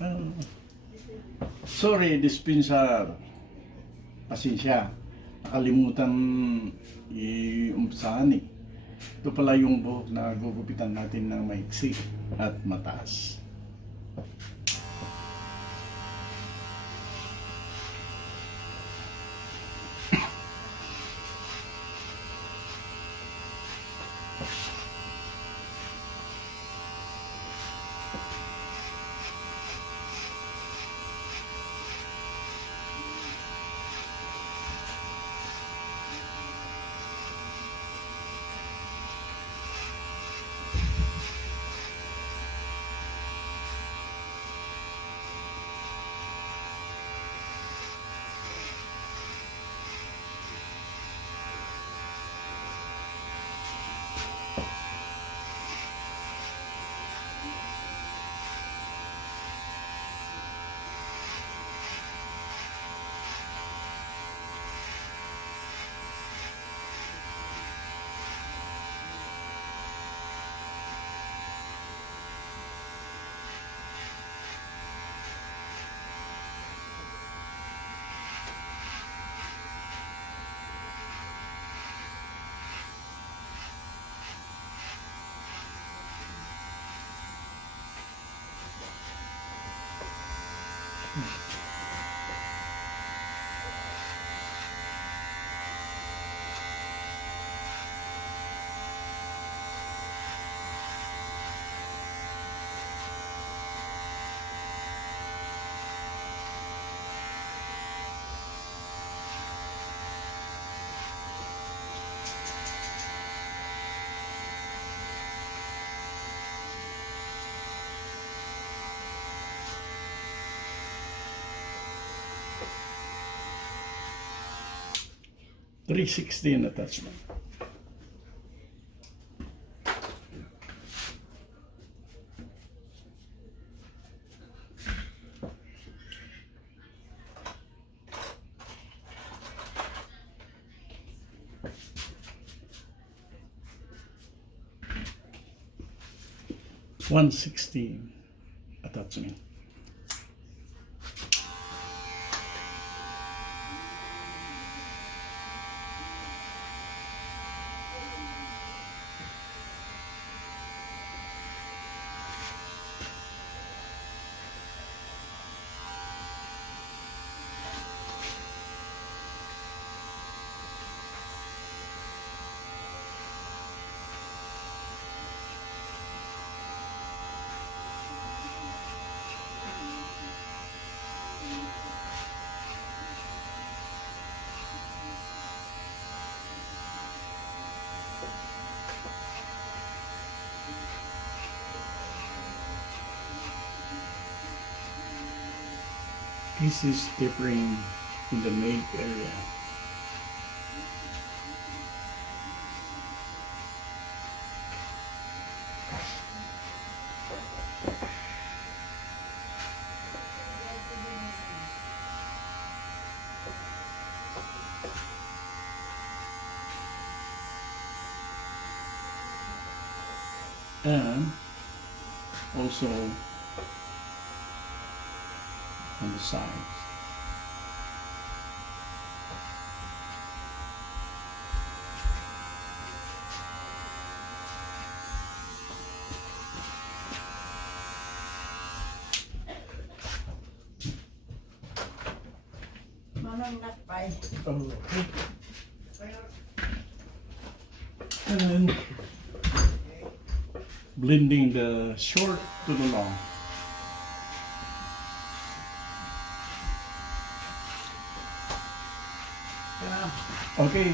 Ah, sorry, dispensar. Pasensya. Nakalimutan i-umpisahan eh. Ito pala yung buhok na gugupitan natin ng maiksi at mataas. .316 attachment. .116 attachment. This is tapering in the nape area. And also on the sides. Okay. And blending the short to the long. Okay.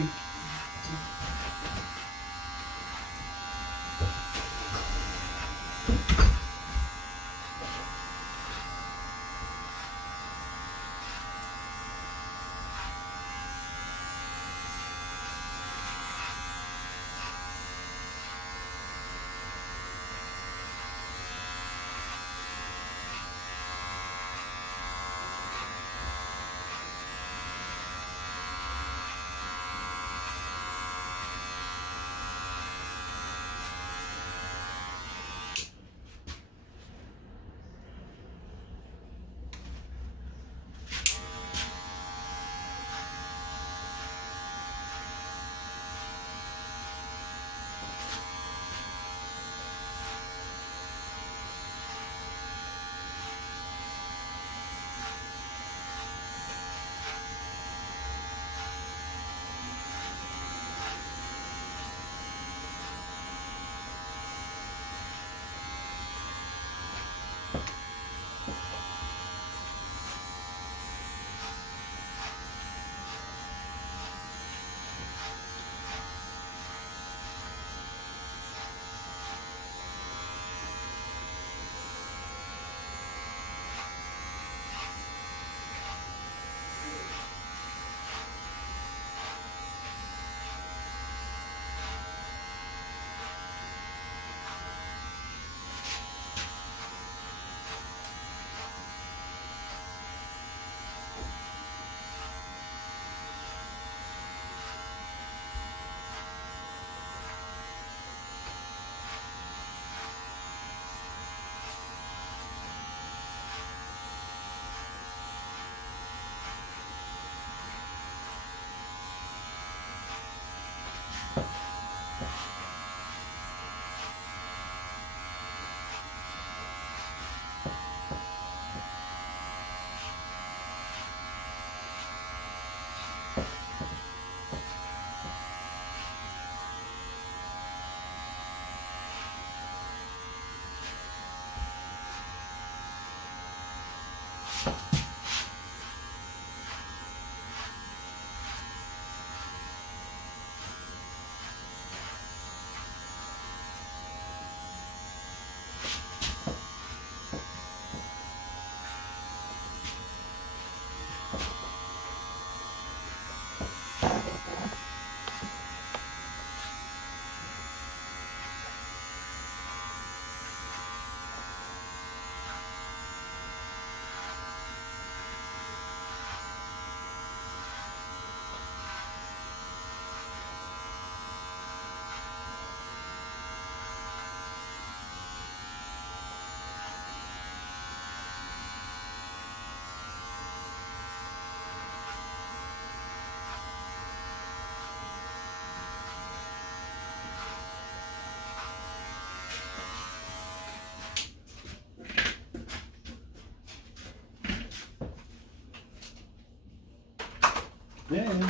Then,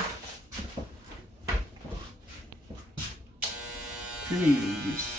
feeling release.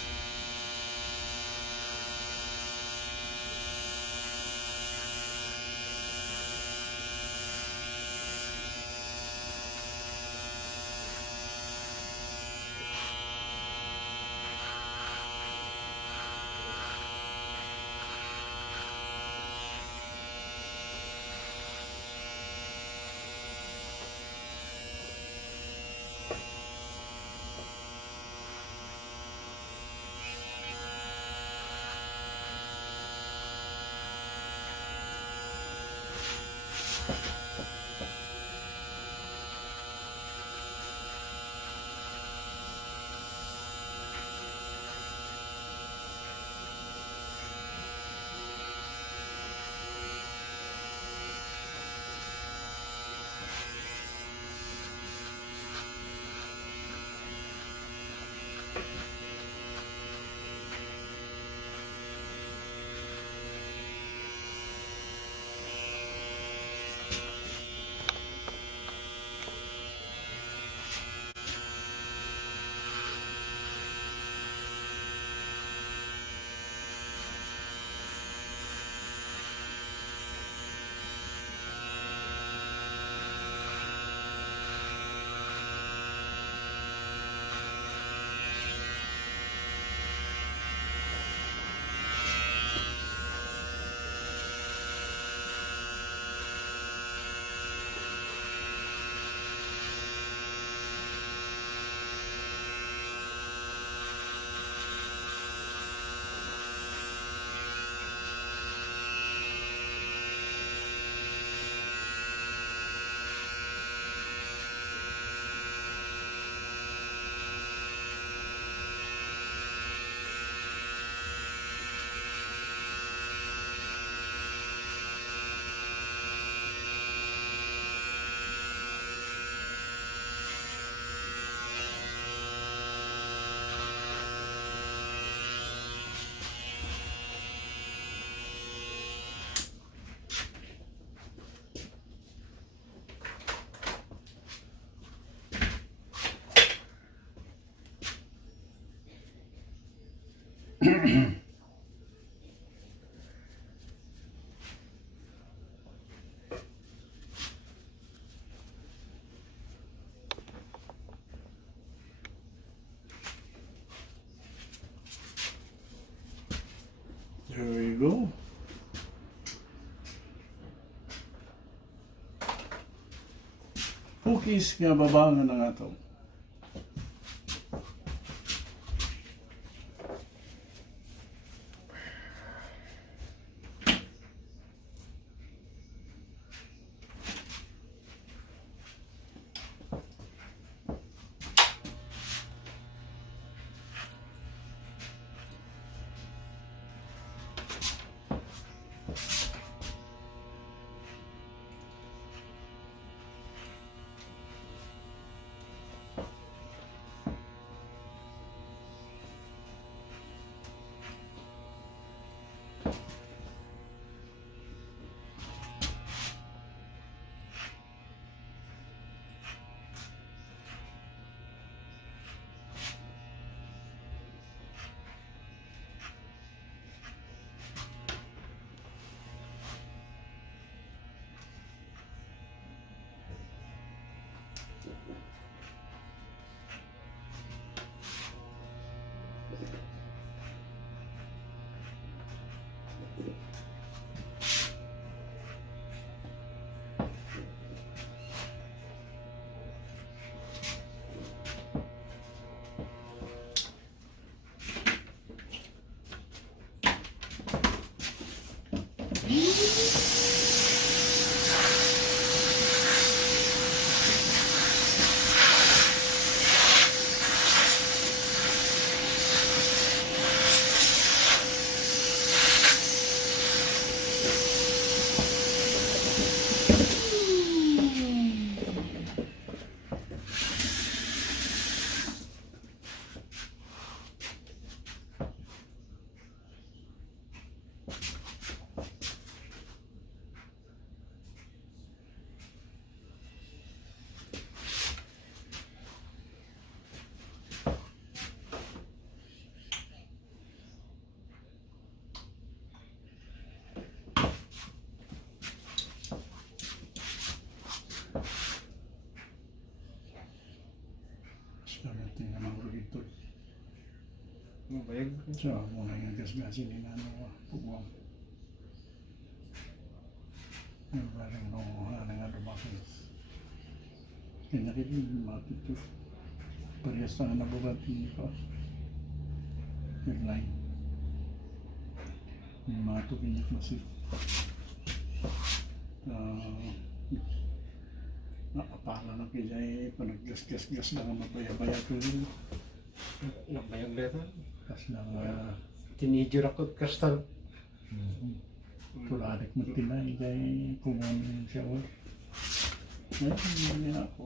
There we go. Cookies nga babangon ng ato. Tingnan ang rugito. Bayag. So, muna yung gasgasin ni Nano Pugwang. Yung parang nanguha na nga dumakis. Kaya nakitin matito. Parehas na nabubatin ko. Yung line. Yung matukin yung masip. Nakapala na kaya panaggas-gas-gas lang ang mabaya-baya ko rin. Nabayag dito. Kas lang Teenager ako kastal. tuladik mo tinay kaya kumuha siya o. Ngayon, hindi na ako.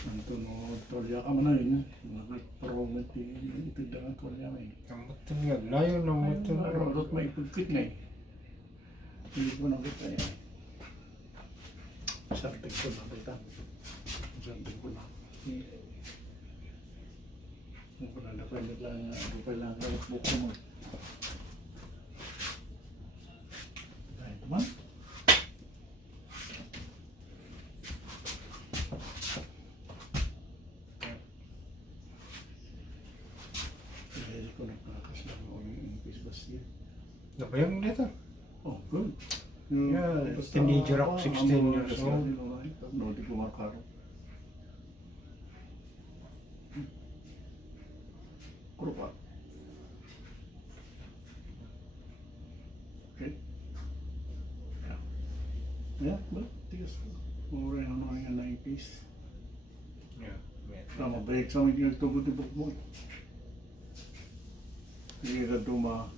Ang tunod, tolya ka man na yun. Nag-promote ito lang tolya mo eh. Kamutin nga. Layo na mo ito. Rodot may ipagkit na eh. Hindi ko nang kita yan. Sartig ko na kita. Sartig ko na. Ang panalapay lang, lupay lang ang buko mo. Dahil naman. Dahil ko nagpakas lang ako yung impis basiya. Nabayag dito. Oh, good. Yeah, teenager ako, 16 years old. No, di ko makaro. Kuro pa. Okay. Yeah. Yeah, but tigas ko. Mura yung mga na impis. Yeah. Tama, break sa mga tinagtubot-tubot mo. Hindi ka duma.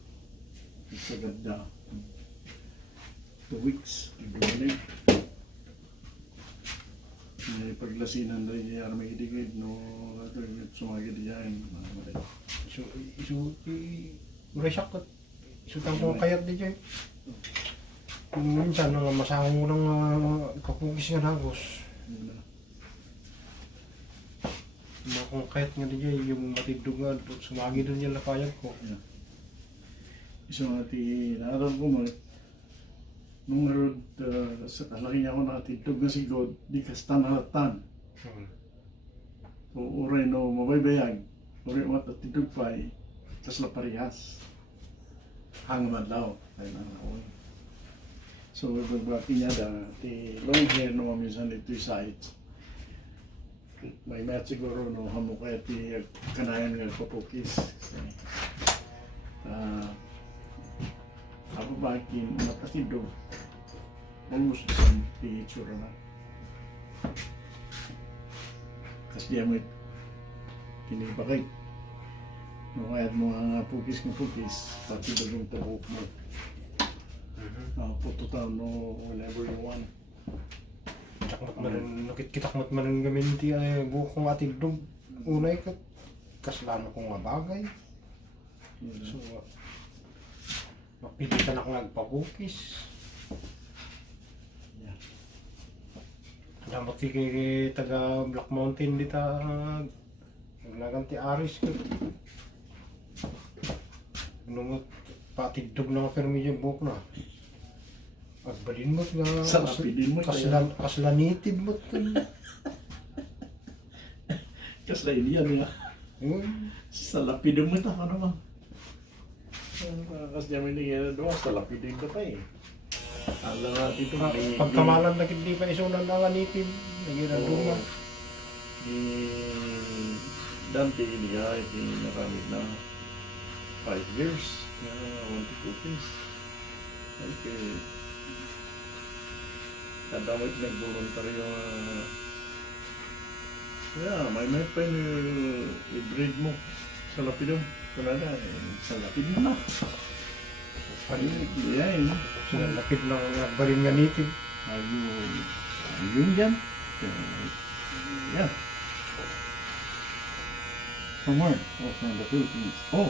Sa ganda. 2 weeks. Ibalik. May paglasinan na rin yung may hidigid. No, sumagid yan. Mura siya ko. Isutang ko kayat di dyan. Minsan nga masahong mo ng kapugis nga nagos. Kung kayat nga di dyan, yung matidog nga, sumagi doon yung lakayag ko. Isa nga ti naaral ko mo. Nung narod sa kalaki niya ako nakatidog na si God, di kastan halatan. So, uray no mabaybayag. Uray mo tatidog pa eh. Kasla parehas. Hangman daw. Ay nanawin. So, bagbaki niya da, ti long hair no minsan ito yung sides. May match siguro no hamukay ti kanayan nga papukis. Ako bakin matasido. Almost the same picture na. Kasi diya mo kinibakay. No kaya mo nga pukis, pati bagong tabuk mo. Pututan no whenever you want. Nakit-kitakmat man ang gamin ti ay bukong atidog. Unay ka kaslano kong mabagay. So, mapilitan ako nagpabukis. Yeah. Dapat kay taga Black Mountain dito naglaganti aris ko. Nung patidog na permi yung buhok na. Agbalin mo't nga Salapidin mo kaslanitid mo't. Kasla yan nga. Salapidin mo ta ano ba? Kasi namin nangyayari doon, salapidin ka pa eh. Alam natin ito. Pagkamalan na hindi pa isunan na nganitid. Nangyayari doon. Dante niya, nakamit na 5 years. Want to cookies. Okay. Tandamit nag-voluntary yung may pa yung i-breed mo sa lapidon. Kunada, sa lapidon na. Yan. Sa lapid ng agbalin nganitid. Ayun yan. Yeah. From where? Oh, from the Philippines. Oh!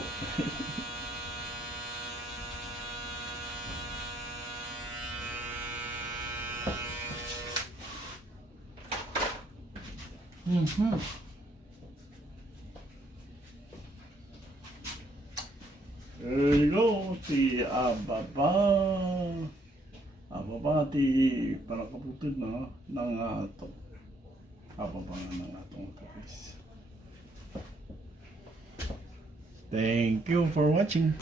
There you go, ti Ababa ti panakaputid na ng ato. Ababa nga ng atong kapis. Thank you for watching.